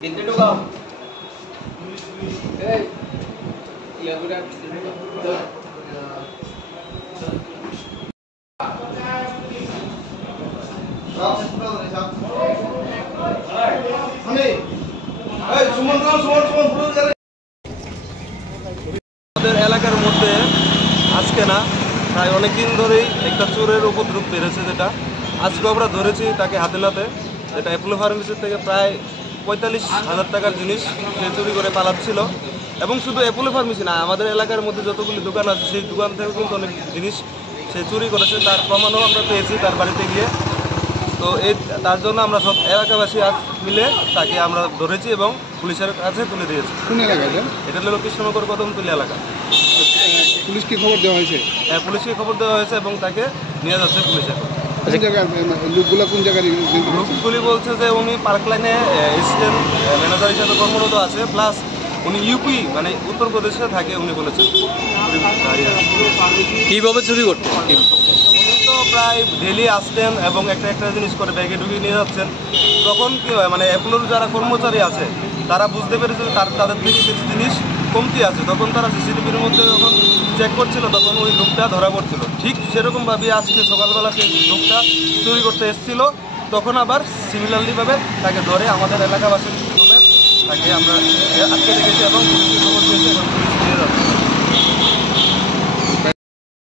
Pintu dulu. Iya udah pintu dulu. আমাদের এলাকার মধ্যে আজকে না প্রায় অনেক দিন ধরেই একটা চোরের উপদ্রব বেড়েছে, যেটা আজকে আমরা ধরেছি তাকে হাতে নাতে, যেটা অ্যাপোলো ফার্মেসির থেকে প্রায় 45,000 টাকার জিনিস সে চুরি করে পালাচ্ছিল। এবং শুধু অ্যাপোলো ফার্মেসি না, আমাদের এলাকার মধ্যে যতগুলি দোকান আছে সেই দোকান থেকে কিন্তু অনেক জিনিস সে চুরি করেছে, তার প্রমাণও আমরা পেয়েছি তার বাড়িতে গিয়ে। তো তার জন্য আমরা সব এলাকাবাসী আজ মিলে তাকে আমরা ধরেছি এবং পুলিশের কাছে তুলে দিয়েছি। কোন এলাকায়? এটা হলো কৃষ্ণনগর কদমতলী এলাকা। পুলিশকে খবর দেওয়া হয়েছে? হ্যাঁ, পুলিশকে খবর দেওয়া হয়েছে এবং তাকে নিয়ে যাচ্ছে পুলিশের। কোন জায়গায় লোকগুলো, কোন জায়গায়? লোকগুলি বলছে যে উনি পার্ক লাইনে অ্যাসিস্ট্যান্ট ম্যানেজার হিসাবে কর্মরত আছে, প্লাস উনি ইউপি মানে উত্তরপ্রদেশে থাকে উনি বলেছেন। কীভাবে চুরি করতে? উনি তো প্রায় ডেলি আসতেন এবং একটা জিনিস করে ব্যাগে ঢুকিয়ে নিয়ে যাচ্ছেন। তখন কী হয়, মানে অ্যাপোলোর যারা কর্মচারী আছে তারা বুঝতে পেরেছে তাদের থেকে কিছু জিনিস কমতি আছে, তখন তারা সিসিটিভির মধ্যে যখন চেক করছিল তখন ওই লোকটা ধরা পড়ছিল। ঠিক সেরকমভাবে আজকে সকালবেলা সেই লোকটা চুরি করতে এসেছিল, তখন আবার সিমিলারলিভাবে তাকে ধরে আমাদের এলাকাবাসীর সমেত তাকে আমরা আটকে রেখেছি এবং পুলিশকে খবর দিয়েছি এবং পুলিশ নিয়ে যাচ্ছি।